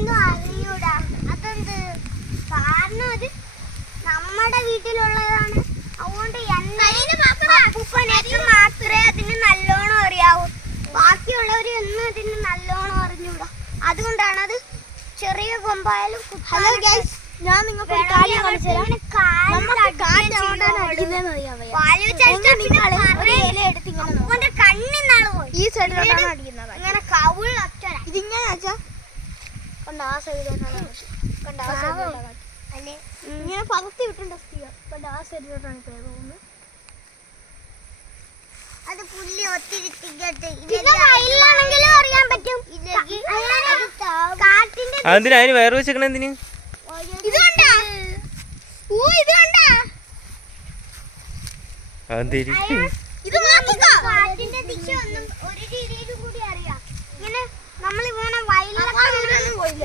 എനിക്കൊന്നും അറിയൂടാ. അതെന്ത്? കാരണം അത് നമ്മുടെ വീട്ടിലുള്ളതാണ്. അതുകൊണ്ട് അപ്പൂപ്പനേക്ക് മാത്രമേ അതിന് നല്ലോണം അറിയാവൂ. ബാക്കിയുള്ളവര് ഒന്നും അതിന് നല്ലോണം അറിഞ്ഞൂടാ. അതുകൊണ്ടാണ് അത് ചെറിയ കൊമ്പായാലും ഹലോ ഗൈസ് ഞാൻ നിങ്ങൾക്ക് ഒരു കാര്യം കാണിച്ചു തരാം. കണ്ണിന്നാണ് ഈ സൈഡിലോട്ടാണ് അടിക്കുന്നത്. കണ്ട ആ സൈഡിലോട്ടാണ് കണ്ട ആ സൈഡിലോട്ടാണ് അല്ലേ? ഇങ്ങനെ പകർത്തി വിട്ടുണ്ട് സ്ഥിര കണ്ട ആ സൈഡിലോട്ടാണ് ഇപ്പോൾ പോകുന്നത്. അത് പുല്ലി വയലിലാണെങ്കിലും അറിയാൻ പറ്റും. അതെന്തിനാ അതിന് വേറെ വെച്ചേക്കണ എന്തിന്? ഇത് കണ്ടാ? ഓ ഇത് കണ്ടാ? അതെന്തേരി ഇത് നോക്കിക്കോ കാറ്റിന്റെ ദിശ ഒന്നും ഒരു രീതിയിലും കൂടി അറിയാം ഇങ്ങനെ നമ്മൾ ഇങ്ങനെ വയലിലൊക്കെ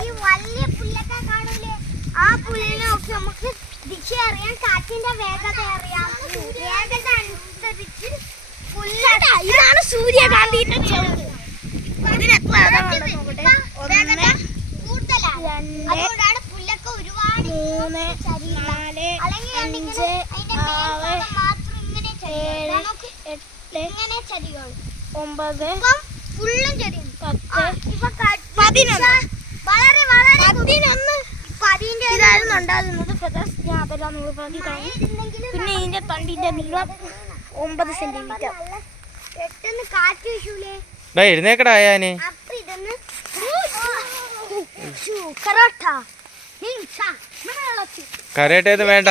ഈ വലിയ പുല്ലൊക്കെ കാണൂലേ ആ പുല്ലിനെ ഒക്കെ നമുക്ക് ദിശ അറിയാം കാറ്റിന്റെ വേഗത അറിയാം. വേഗത അനുസരിച്ച് ഇതാണ് സൂര്യകാന്തിന്റെ ഇതിനെത്ര മൂന്ന് നാല് അഞ്ച് ആറ്. ഏഴ് എട്ട് ഒമ്പത് പത്ത് പതിനൊന്ന്. വളരെ വളരെ പതിനൊന്ന്. ഉണ്ടാകുന്നത് ഫെദർസ് ഞാൻ അതെല്ലാം നിങ്ങൾ പറഞ്ഞു കാണും പിന്നെ ഇതിന്റെ തണ്ടിന്റെ നീളം ഒമ്പത് ഡാ എഴുന്നേക്കടാ ഞാൻ കരയട്ടേത് വേണ്ട.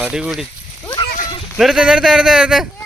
അടികൂടി നിർത്ത് നിർത്ത് നിർത്ത് നിർത്ത്.